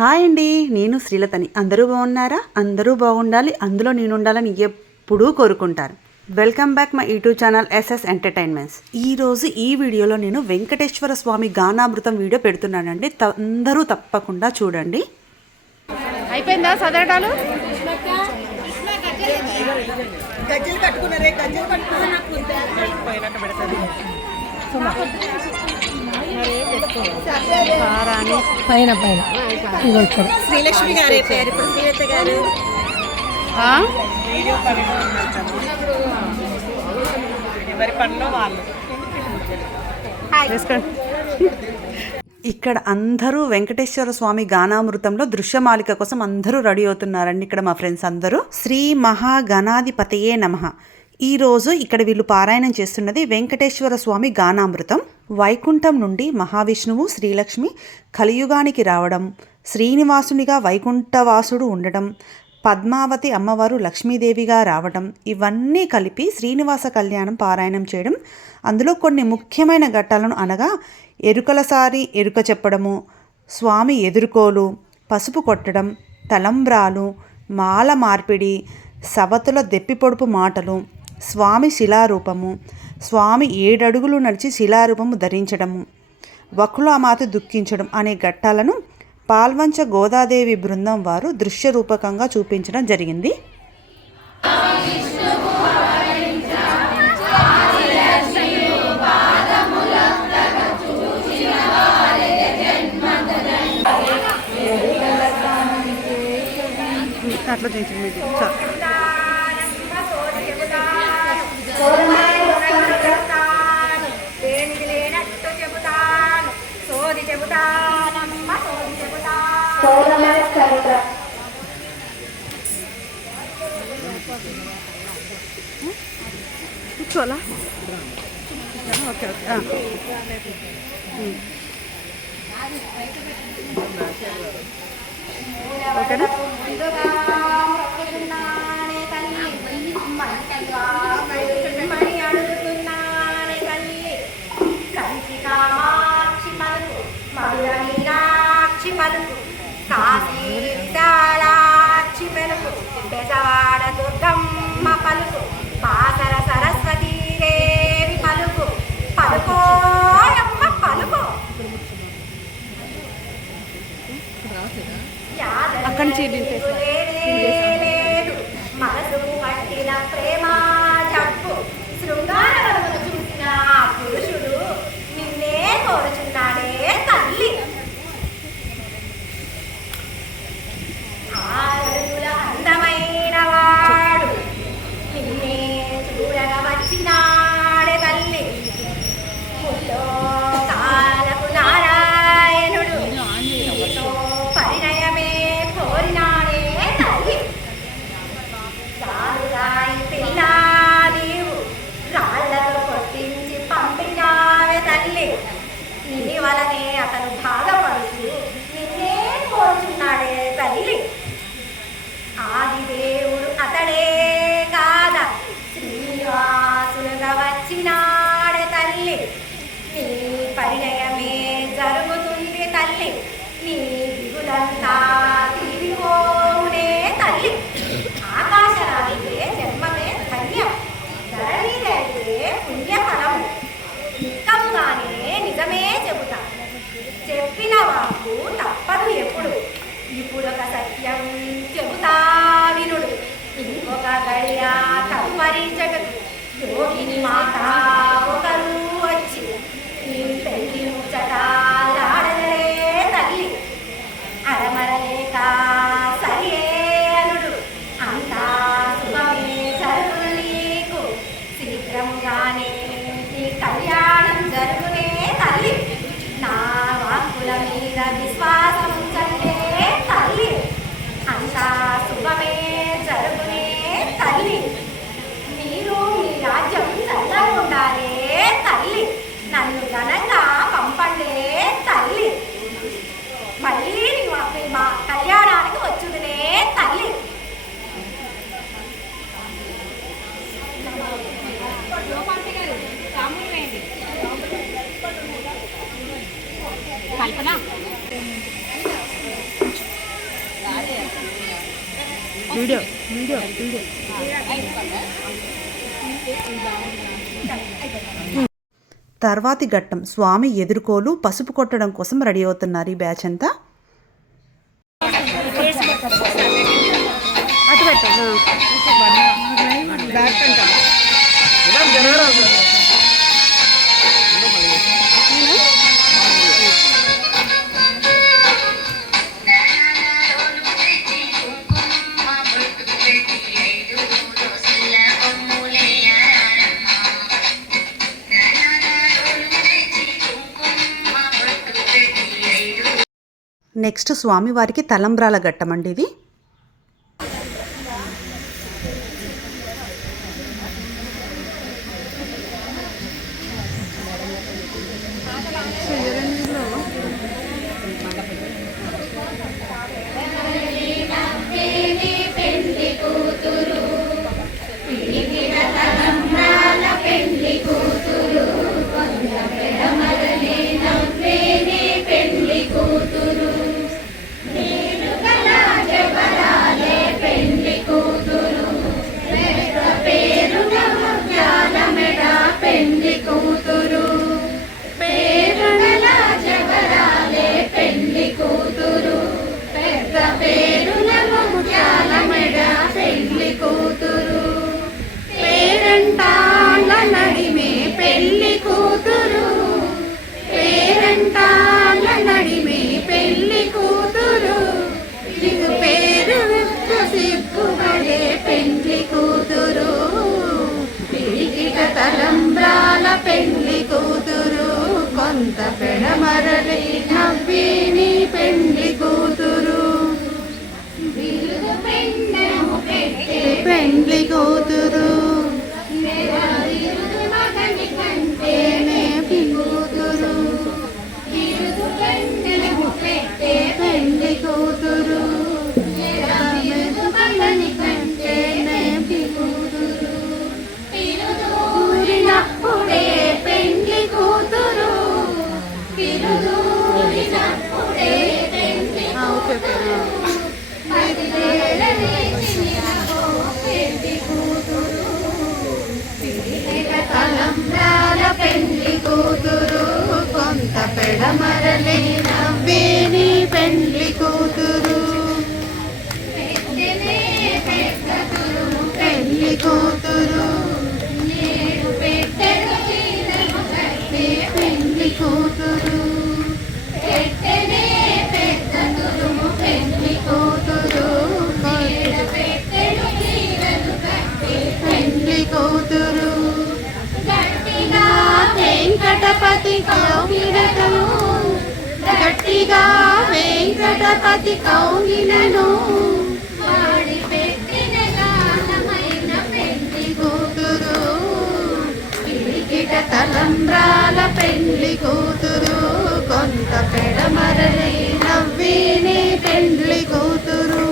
Hi అండి నేను శ్రీలతని. అందరూ బాగున్నారా? అందరూ బాగుండాలి. అందులో నేను ఉండాలని ఎప్పుడూ కోరుకుంటారు. Welcome back my YouTube channel SS entertainments ఈ రోజు ఈ వీడియోలో నేను వెంకటేశ్వర స్వామి గానామృతం వీడియో పెడుతున్నానండి. అందరూ తప్పకుండా చూడండి. అయిపోయిందా చదవటాలు గజ్జలు కట్టుకున్నారే గజ్జలు పైన పైన. శ్రీలక్ష్మి గారు అయిపోయారు ఇప్పుడు శ్రీలత గారు. ఆ? ఎవరి పనిలో వాళ్ళు? వేసుకోండి ఇక్కడ అందరూ వెంకటేశ్వర స్వామి గానామృతంలో దృశ్యమాలిక కోసం అందరూ రెడీ అవుతున్నారండి. ఇక్కడ మా ఫ్రెండ్స్ అందరూ. శ్రీ మహాగణాధిపతయే నమ. ఈరోజు ఇక్కడ వీళ్ళు పారాయణం చేస్తున్నది వెంకటేశ్వర స్వామి గానామృతం. వైకుంఠం నుండి మహావిష్ణువు శ్రీలక్ష్మి కలియుగానికి రావడం శ్రీనివాసునిగా వైకుంఠవాసుడు ఉండడం పద్మావతి అమ్మవారు లక్ష్మీదేవిగా రావడం ఇవన్నీ కలిపి శ్రీనివాస కళ్యాణం పారాయణం చేయడం. అందులో కొన్ని ముఖ్యమైన ఘట్టాలను అనగా ఎరుకలసారి ఎరుక చెప్పడము స్వామి ఎదుర్కోలు పసుపు కొట్టడం తలంబ్రాలు మాల మార్పిడి సవతుల దెప్పిపొడుపు మాటలు స్వామి శిలారూపము. స్వామి ఏడడుగులు నడిచి శిలారూపము ధరించడము. వకులామాత దుఃఖించడం అనే ఘట్టాలను పాల్వంచ గోదాదేవి బృందం వారు దృశ్య రూపకంగా చూపించడం జరిగింది. అట్లా చేయించండి. చెబుతాను కూర్చోలా ఓకే ఓకే. ఓకేనా కంచి కామాక్షి పలుకు మధుర మీనాక్షి పలుకు కాశీ విశాలాక్షి పలుకు దుర్గమ్మ పలుకు పాసర సరస్వతీ దేవి పలుకు పలుకోయమ్మ పలుకు అక్కడి నుంచి పట్టిన ప్రేమ డబ్బు శృంగారమును చూసిన పురుషుడు నిన్నే కోరుచు పరిణయమే జరుగుతుంది తల్లి. నీ దిగులంతా తీరిపోవునే తల్లి. ఆకాశరాజుకే జన్మమే ధన్యం. ధరణీరైతే పుణ్యఫలం. నిక్కముగానే నిజమే చెబుతా. చెప్పిన వాకు తప్పదు ఎప్పుడు. ఇప్పుడొక సత్యం చెబుతా వినుడు. ఇంకొక గడియా తప్పరి యోగిని మాట ఒకరు した。వీడియో వీడియో వీడియో. తర్వాతి ఘట్టం స్వామి ఎదుర్కోలు పసుపు కొట్టడం కోసం రెడీ అవుతున్నారు ఈ బ్యాచ్ అంతా. అటు నెక్స్ట్ స్వామివారికి తలంబ్రాల ఘట్టం అండి ఇది. నవ్విని పెళ్ళి కూతురు. పెండ్లి కూతురు. కూతురు కొంత పెడమరలి నవ్వేని పెళ్ళి కూతురు. పెళ్ళి కూతురు గట్టిగా వెంకటపతి కౌగిలను వాడి పెట్టిన గానమైన పెళ్ళి కూతురు. పిడికిట తలంబ్రాల పెళ్ళి కూతురు. కొంత పెడమరలే నవ్విని పెళ్ళి కూతురు.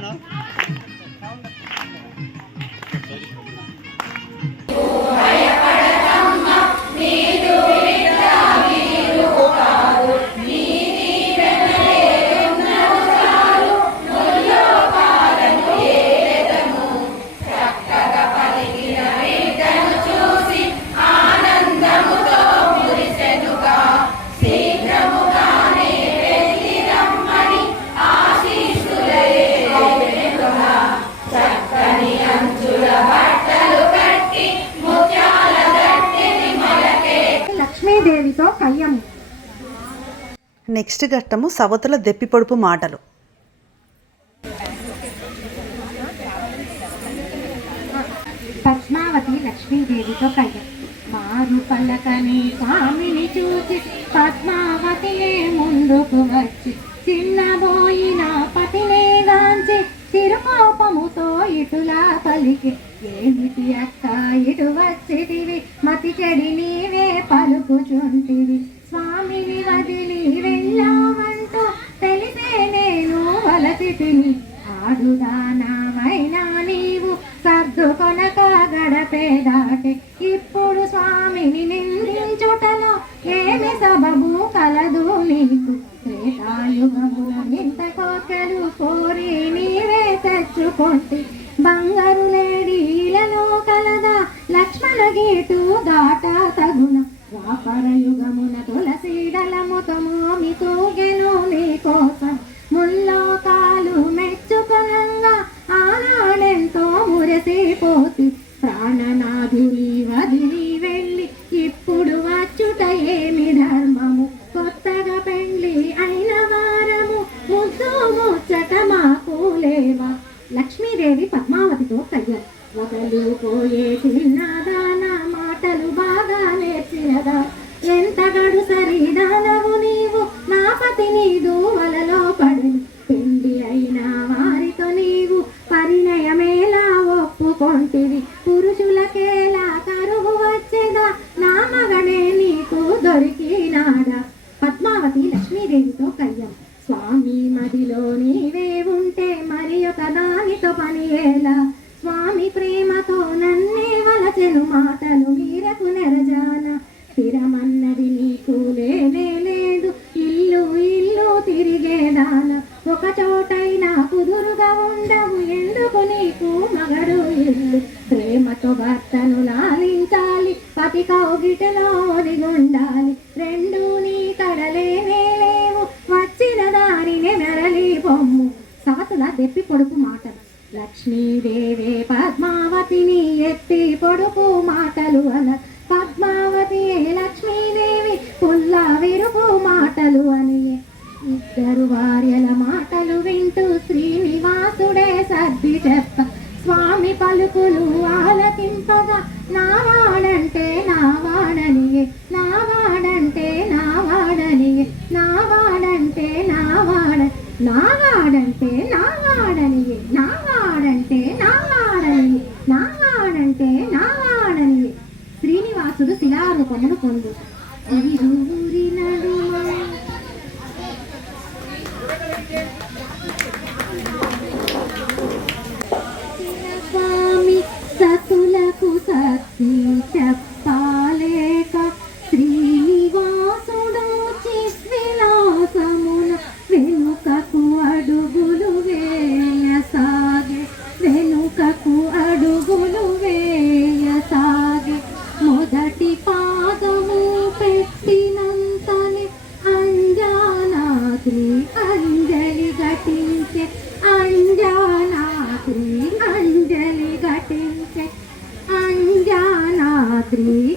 ఓ చేతితో కయ్యం నెక్స్ట్ ఘట్టము సవతుల దెప్పిపొడుపు మాటలు. పద్మావతి లక్ష్మీదేవితో కయ్యం మారు పలకని స్వామిని చూసి పద్మావతి ముందుకు వచ్చి చిన్నబోయిన పతినే గాంచి చిరుకోపముతో ఇటులా పలికి ఏమిటి అక్క ఇటు వచ్చిదివి మతి చెడి నీవే చెప్పుచుంటివి స్వామిని వదిలి వెళ్ళామంటూ తెలిసే నేను వలసితిని ఆడుదానామైనా నీవు సర్దుకొనక గడపేదాటి ఇప్పుడు స్వామిని నిందించుటలో ఏమి సబబు కలదు నీకు? త్రేతాయుగముల నింత కోకెలు కోరి నీవే తెచ్చుకుంటే. para దెప్పి పొడుపు మాటలు. లక్ష్మీదేవే పద్మావతిని ఎత్తి పొడుపు మాటలు అన మనకు ఉంది ఇవి రూము അഞ്ജലി ഘട്ടിച്ച് അഞ്ജാനാദ്രി അഞ്ജലി ഘട്ടിച്ച് അഞ്ജാനാദ്രി.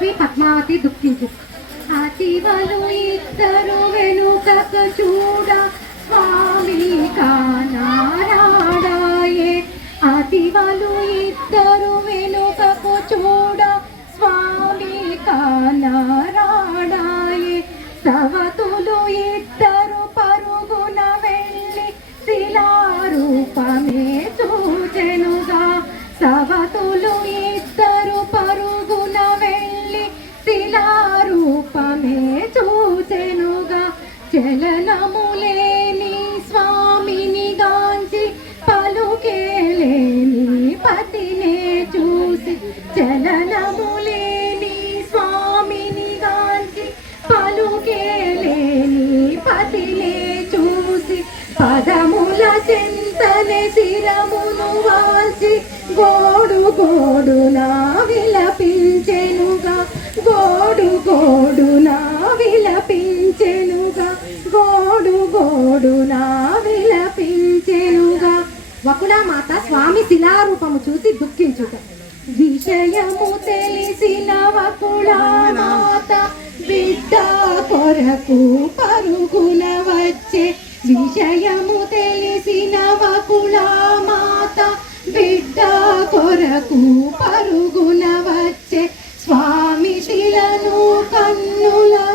లక్ష్మి పద్మావతి దుఃఖించు చలనములేని స్వామిని గాంచి పలుకేలేని పతిలే చూసి పదముల చింతనే శిరమును వాల్చి గోడు గోడు నా విలపించెనుగా గోడు గోడు నా విలపించెనుగా గోడు గోడు నా విలపించెనుగా వకుళమాత స్వామి శిలారూపము చూసి దుఃఖించుట. విషయము తెలిసిన వకుళమాత బిడ్డ కొరకు పరుగున వచ్చే విషయము తెలిసిన వకుళమాత బిడ్డ కొరకు పరుగున వచ్చే స్వామి శిలను కన్నులగాంచి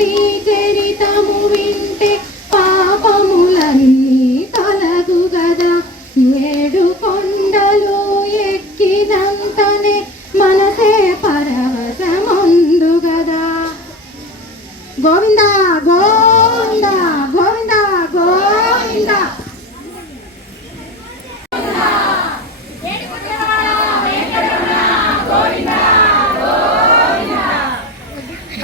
me.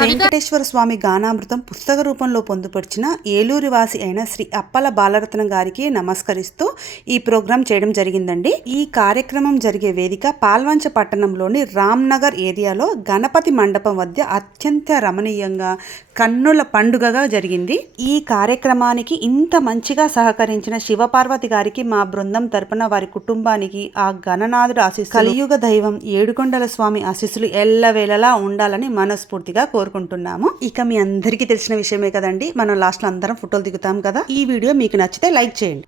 వెంకటేశ్వర స్వామి గానామృతం పుస్తక రూపంలో పొందుపరిచిన ఏలూరు వాసి అయిన శ్రీ అప్పల బాలరత్నం గారికి నమస్కరిస్తూ ఈ ప్రోగ్రాం చేయడం జరిగిందండి. ఈ కార్యక్రమం జరిగే వేదిక పాల్వంచ పట్టణంలోని రామ్నగర్ ఏరియాలో గణపతి మండపం వద్ద అత్యంత రమణీయంగా కన్నుల పండుగగా జరిగింది. ఈ కార్యక్రమానికి ఇంత మంచిగా సహకరించిన శివపార్వతి గారికి మా బృందం తరపున వారి కుటుంబానికి ఆ గణనాథుడు ఆశీస్సు కలియుగ దైవం ఏడుకొండల స్వామి ఆశీస్సులు ఎల్లవేళలా ఉండాలని మనస్ఫూర్తిగా కోరుకుంటున్నాము. ఇక మీ అందరికీ తెలిసిన విషయమే కదండి మనం లాస్ట్లో అందరం ఫోటోలు దిగుతాం కదా. ఈ వీడియో మీకు నచ్చితే లైక్ చేయండి.